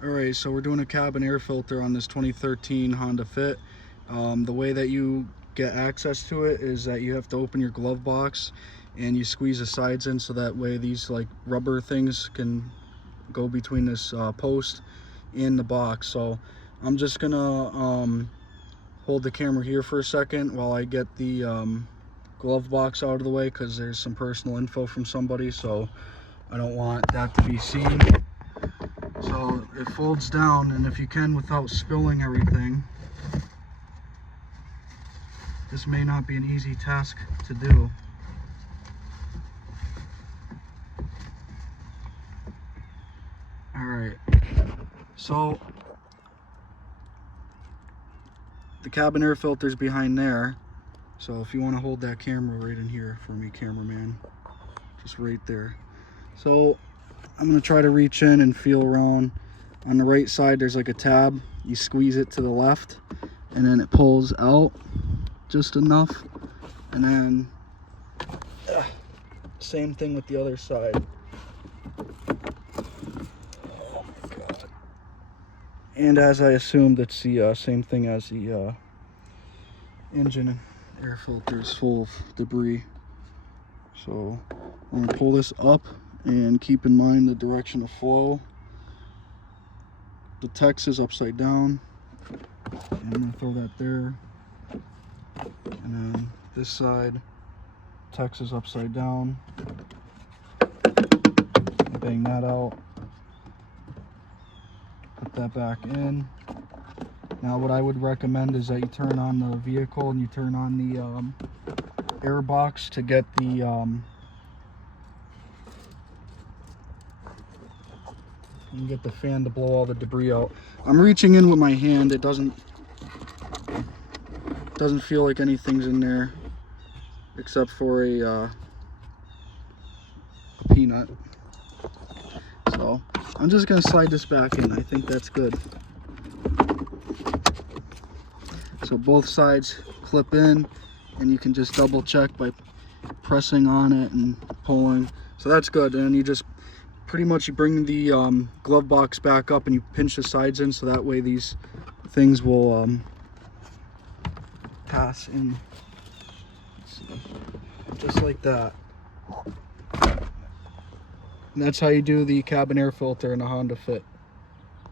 Alright, so we're doing a cabin air filter on this 2013 Honda Fit. The way that you get access to it is that you have to open your glove box and you squeeze the sides in, so that way these like rubber things can go between this post and the box. So I'm just gonna hold the camera here for a second while I get the glove box out of the way, because there's some personal info from somebody, so I don't want that to be seen. So it folds down, and if you can without spilling everything, this may not be an easy task to do. Alright, so the cabin air filter is behind there, so if you want to hold that camera right in here for me, cameraman, just right there. So I'm going to try to reach in and feel around. On the right side there's like a tab, you squeeze it to the left and then it pulls out just enough, and then same thing with the other side. Oh my god. And as I assumed, it's the same thing as the engine air filter is full of debris. So I'm going to pull this up and keep in mind the direction of flow. The text is upside down, and I'm going to throw that there, and then this side text is upside down. Bang that out, put that back in. Now what I would recommend is that you turn on the vehicle and you turn on the air box to get the you can get the fan to blow all the debris out. I'm reaching in with my hand. It doesn't feel like anything's in there except for a peanut. So I'm just gonna slide this back in. I think that's good. So both sides clip in, and you can just double check by pressing on it and pulling. So that's good. And you just pretty much you bring the glove box back up and you pinch the sides in, so that way these things will pass in. Let's see. Just like that. And that's how you do the cabin air filter in a Honda Fit.